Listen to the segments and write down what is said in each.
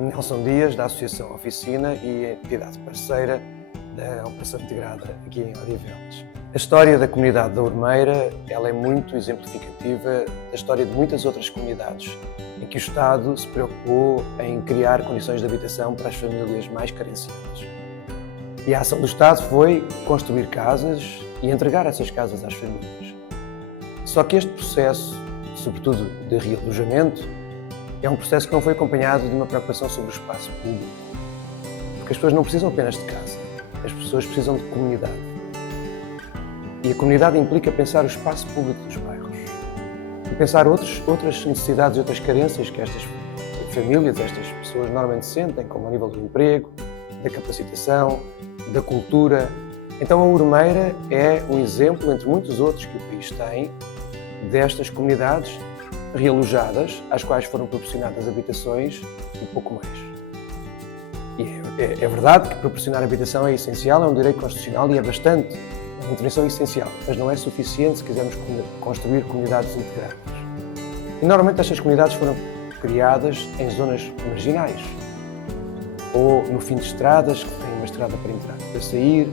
Nelson Dias, da Associação Oficina e entidade parceira da Operação Integrada aqui em Odivelas. A história da comunidade da Urmeira ela é muito exemplificativa da história de muitas outras comunidades em que o Estado se preocupou em criar condições de habitação para as famílias mais carenciadas. E a ação do Estado foi construir casas e entregar essas casas às famílias. Só que este processo, sobretudo de realojamento, é um processo que não foi acompanhado de uma preocupação sobre o espaço público. Porque as pessoas não precisam apenas de casa, as pessoas precisam de comunidade. E a comunidade implica pensar o espaço público dos bairros e pensar outras necessidades e outras carências que estas famílias, estas pessoas normalmente sentem, como a nível do emprego, da capacitação, da cultura. Então a Urmeira é um exemplo, entre muitos outros que o país tem, destas comunidades realojadas, às quais foram proporcionadas habitações e pouco mais. E é verdade que proporcionar habitação é essencial, é um direito constitucional e é bastante, é uma intervenção essencial, mas não é suficiente se quisermos construir comunidades integradas. E normalmente estas comunidades foram criadas em zonas marginais, ou no fim de estradas, que têm uma estrada para entrar e para sair,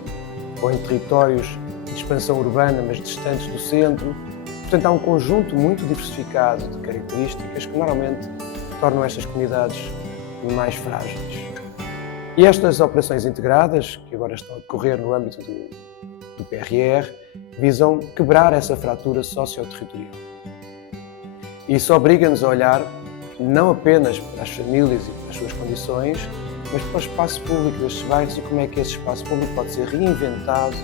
ou em territórios de expansão urbana, mas distantes do centro. Portanto, há um conjunto muito diversificado de características que normalmente tornam estas comunidades mais frágeis. E estas operações integradas, que agora estão a decorrer no âmbito do PRR, visam quebrar essa fratura socio-territorial. Isso obriga-nos a olhar não apenas para as famílias e para as suas condições, mas para o espaço público destes bairros e como é que esse espaço público pode ser reinventado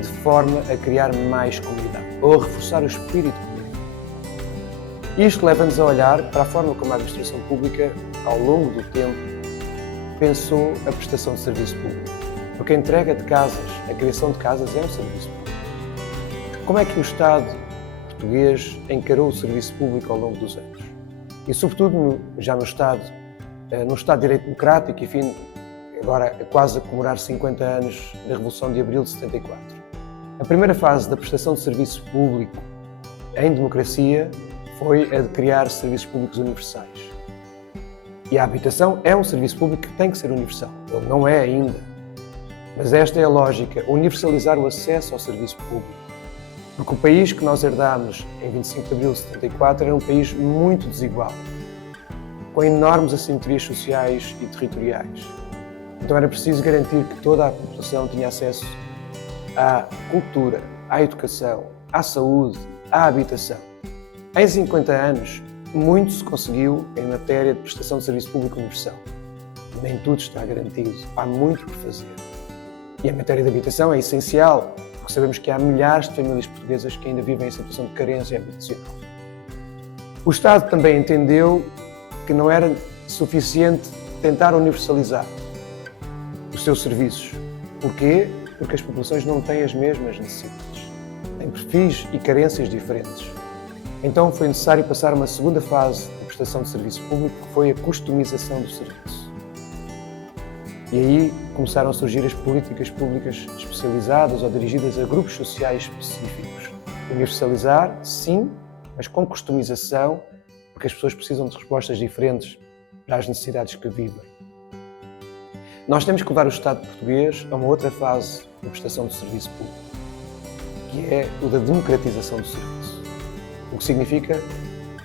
de forma a criar mais comunidade, ou a reforçar o espírito comunitário. Isto leva-nos a olhar para a forma como a administração pública, ao longo do tempo, pensou a prestação de serviço público. Porque a entrega de casas, a criação de casas é um serviço público. Como é que o Estado português encarou o serviço público ao longo dos anos? E sobretudo já no Estado de Direito Democrático, enfim, agora quase a comemorar 50 anos da Revolução de Abril de 74. A primeira fase da prestação de serviço público em democracia foi a de criar serviços públicos universais. E a habitação é um serviço público que tem que ser universal. Ele não é ainda. Mas esta é a lógica, universalizar o acesso ao serviço público. Porque o país que nós herdámos em 25 de abril de 74 era um país muito desigual, com enormes assimetrias sociais e territoriais. Então era preciso garantir que toda a população tinha acesso à cultura, à educação, à saúde, à habitação. Em 50 anos, muito se conseguiu em matéria de prestação de serviço público universal. Nem tudo está garantido, há muito por fazer. E a matéria de habitação é essencial, porque sabemos que há milhares de famílias portuguesas que ainda vivem em situação de carência habitacional. O Estado também entendeu que não era suficiente tentar universalizar os seus serviços. Porquê? Porque as populações não têm as mesmas necessidades. Têm perfis e carências diferentes. Então foi necessário passar uma segunda fase de prestação de serviço público, que foi a customização do serviço. E aí começaram a surgir as políticas públicas especializadas ou dirigidas a grupos sociais específicos. Universalizar, sim, mas com customização, porque as pessoas precisam de respostas diferentes para as necessidades que vivem. Nós temos que levar o Estado português a uma outra fase de prestação de serviço público, que é o da democratização do serviço. O que significa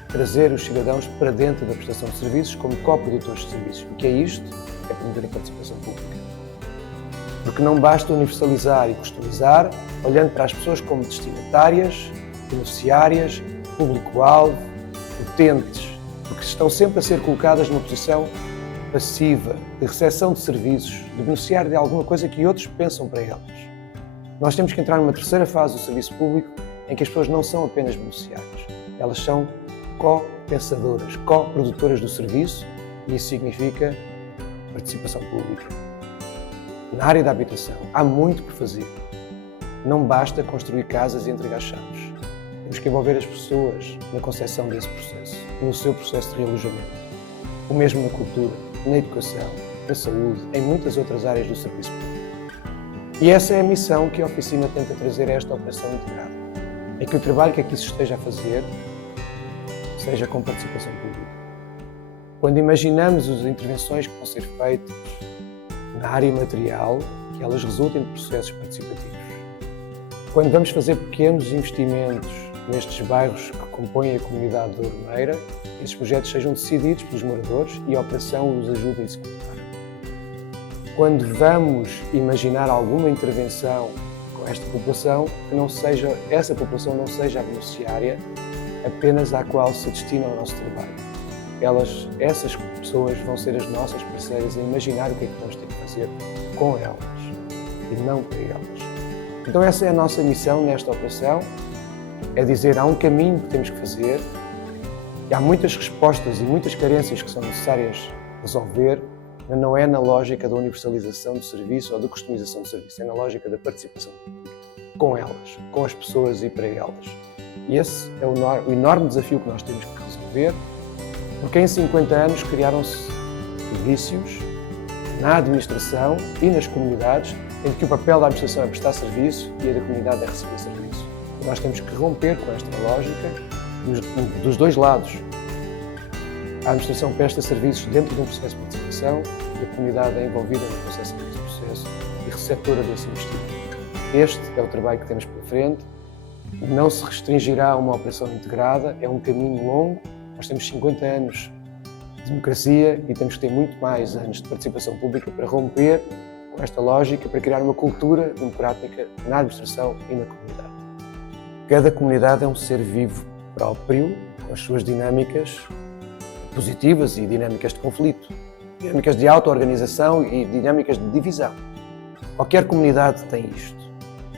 trazer os cidadãos para dentro da prestação de serviços como coprodutores de serviços. O que é isto? É promover a participação pública. Porque não basta universalizar e customizar, olhando para as pessoas como destinatárias, beneficiárias, público-alvo, utentes, porque estão sempre a ser colocadas numa posição passiva, de recepção de serviços, de beneficiar de alguma coisa que outros pensam para elas. Nós temos que entrar numa terceira fase do serviço público em que as pessoas não são apenas beneficiárias, elas são co-pensadoras, co-produtoras do serviço, e isso significa participação pública. Na área da habitação há muito por fazer. Não basta construir casas e entregar chaves. Temos que envolver as pessoas na concepção desse processo, no seu processo de realojamento. O mesmo na cultura, na educação, na saúde, em muitas outras áreas do serviço público. E essa é a missão que a Oficina tenta trazer a esta operação integrada. É que o trabalho que aqui se esteja a fazer seja com participação pública. Quando imaginamos as intervenções que vão ser feitas na área material, que elas resultem de processos participativos. Quando vamos fazer pequenos investimentos nestes bairros que compõem a comunidade da Ormeira, esses projetos sejam decididos pelos moradores e a operação os ajuda a executar. Quando vamos imaginar alguma intervenção com esta população, que essa população não seja a beneficiária apenas à qual se destina o nosso trabalho. Essas pessoas vão ser as nossas parceiras a imaginar o que é que vamos ter que fazer com elas e não para elas. Então essa é a nossa missão nesta operação, é dizer há um caminho que temos que fazer, e há muitas respostas e muitas carências que são necessárias resolver, mas não é na lógica da universalização do serviço ou da customização do serviço, é na lógica da participação com elas, com as pessoas e para elas. E esse é o enorme desafio que nós temos que resolver, porque em 50 anos criaram-se vícios na administração e nas comunidades, em que o papel da administração é prestar serviço e a da comunidade é receber serviço. E nós temos que romper com esta lógica dos dois lados. A administração presta serviços dentro de um processo de participação e a comunidade é envolvida no processo desse processo e receptora desse investimento. Este é o trabalho que temos pela frente. Não se restringirá a uma operação integrada, é um caminho longo. Nós temos 50 anos de democracia e temos que ter muito mais anos de participação pública para romper com esta lógica, para criar uma cultura democrática na administração e na comunidade. Cada comunidade é um ser vivo próprio, com as suas dinâmicas positivas e dinâmicas de conflito, dinâmicas de auto-organização e dinâmicas de divisão. Qualquer comunidade tem isto,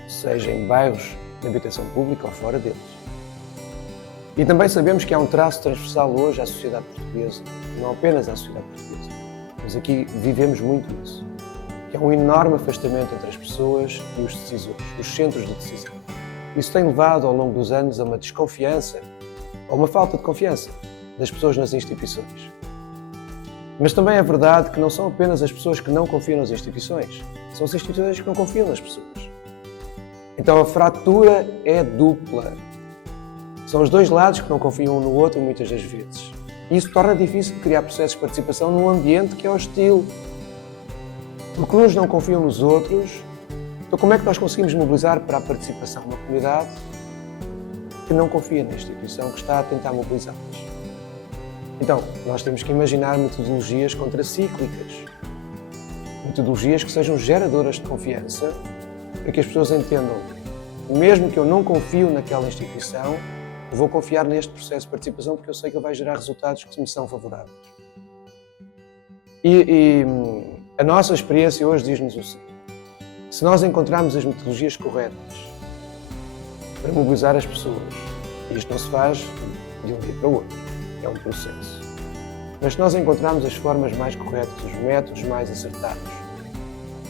seja em bairros de habitação pública ou fora deles. E também sabemos que há um traço transversal hoje à sociedade portuguesa, não apenas à sociedade portuguesa, mas aqui vivemos muito isso, que é um enorme afastamento entre as pessoas e os decisores, os centros de decisão. Isso tem levado ao longo dos anos a uma desconfiança, a uma falta de confiança das pessoas nas instituições. Mas também é verdade que não são apenas as pessoas que não confiam nas instituições, são as instituições que não confiam nas pessoas. Então a fratura é dupla. São os dois lados que não confiam um no outro muitas das vezes. E isso torna difícil criar processos de participação num ambiente que é hostil. Porque uns não confiam nos outros, então como é que nós conseguimos mobilizar para a participação uma comunidade que não confia na instituição, que está a tentar mobilizá-las? Então, nós temos que imaginar metodologias contracíclicas, metodologias que sejam geradoras de confiança, para que as pessoas entendam, mesmo que eu não confio naquela instituição, eu vou confiar neste processo de participação porque eu sei que ele vai gerar resultados que me são favoráveis. E a nossa experiência hoje diz-nos o seguinte: se nós encontrarmos as metodologias corretas para mobilizar as pessoas, e isto não se faz de um dia para o outro, é um processo, mas se nós encontrarmos as formas mais corretas, os métodos mais acertados,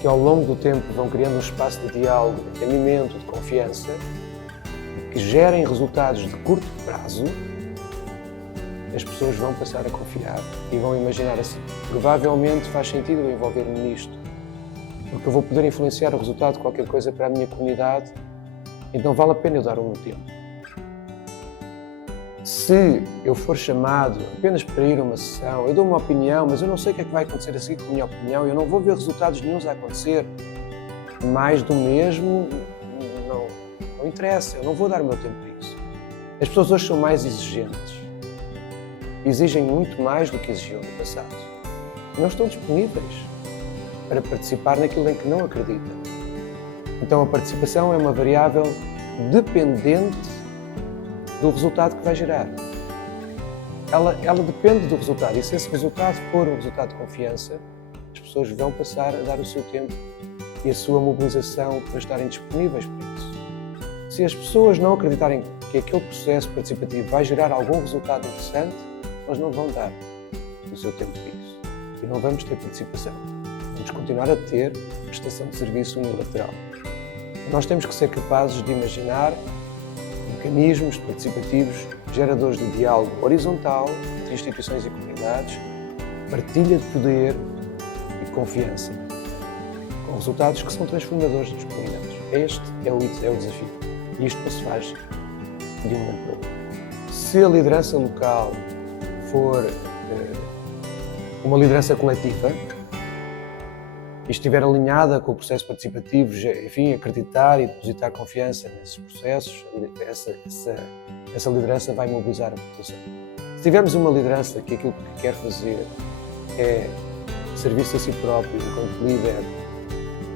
que ao longo do tempo vão criando um espaço de diálogo, de entendimento, de confiança, que gerem resultados de curto prazo, as pessoas vão passar a confiar e vão imaginar assim: provavelmente faz sentido eu envolver-me nisto, porque eu vou poder influenciar o resultado de qualquer coisa para a minha comunidade, então vale a pena eu dar o meu tempo. Se eu for chamado apenas para ir a uma sessão, eu dou uma opinião, mas eu não sei o que é que vai acontecer a seguir com a minha opinião, eu não vou ver resultados nenhuns a acontecer, mais do mesmo, não interessa, eu não vou dar o meu tempo para isso. As pessoas hoje são mais exigentes, exigem muito mais do que exigiam no passado. Não estão disponíveis para participar naquilo em que não acreditam. Então a participação é uma variável dependente do resultado que vai gerar. Ela depende do resultado, e se esse resultado for um resultado de confiança, as pessoas vão passar a dar o seu tempo e a sua mobilização para estarem disponíveis para isso. Se as pessoas não acreditarem que aquele processo participativo vai gerar algum resultado interessante, elas não vão dar o seu tempo para isso. E não vamos ter participação. Vamos continuar a ter prestação de serviço unilateral. Nós temos que ser capazes de imaginar mecanismos participativos, geradores de diálogo horizontal entre instituições e comunidades, partilha de poder e confiança, com resultados que são transformadores das comunidades. Este é o desafio. E isto não se faz de um momento para o outro. Se a liderança local for Uma liderança coletiva e estiver alinhada com o processo participativo, enfim, acreditar e depositar confiança nesses processos, essa liderança vai mobilizar a população. Se tivermos uma liderança que aquilo que quer fazer é servir-se a si próprio enquanto líder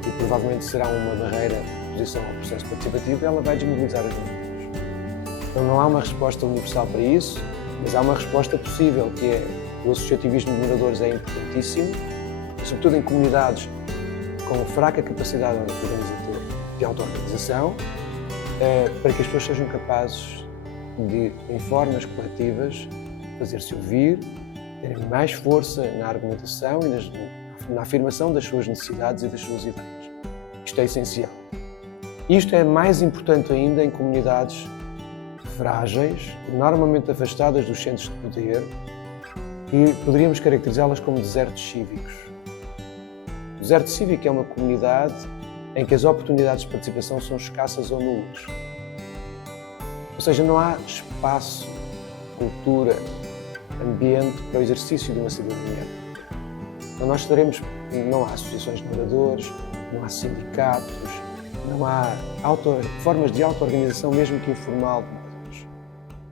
e provavelmente será uma barreira de oposição ao processo participativo, ela vai desmobilizar os movimentos. Então não há uma resposta universal para isso, mas há uma resposta possível, que é o associativismo de moradores é importantíssimo, sobretudo em comunidades com fraca capacidade de auto-organização, para que as pessoas sejam capazes de, em formas coletivas, fazer-se ouvir, terem mais força na argumentação e na afirmação das suas necessidades e das suas ideias. Isto é essencial. Isto é mais importante ainda em comunidades frágeis, normalmente afastadas dos centros de poder, e poderíamos caracterizá-las como desertos cívicos. O deserto cívico é uma comunidade em que as oportunidades de participação são escassas ou nulas. Ou seja, não há espaço, cultura, ambiente para o exercício de uma cidadania. Então não há associações de moradores, não há sindicatos, não há formas de auto-organização, mesmo que informal, de moradores.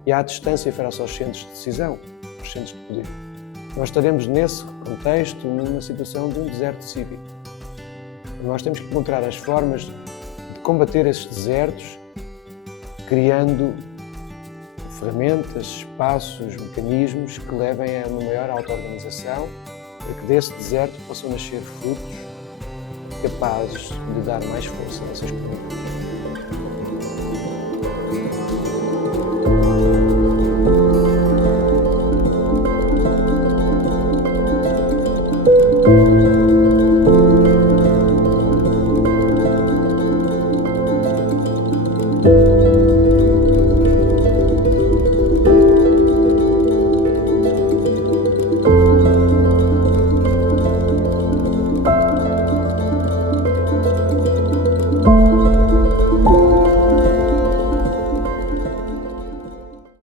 E há distância face aos centros de decisão, aos centros de poder. Nós estaremos nesse contexto numa situação de um deserto cívico. Nós temos que encontrar as formas de combater esses desertos, criando ferramentas, espaços, mecanismos que levem a uma maior auto-organização, para que desse deserto possam nascer frutos capazes de dar mais força nessas comunidades.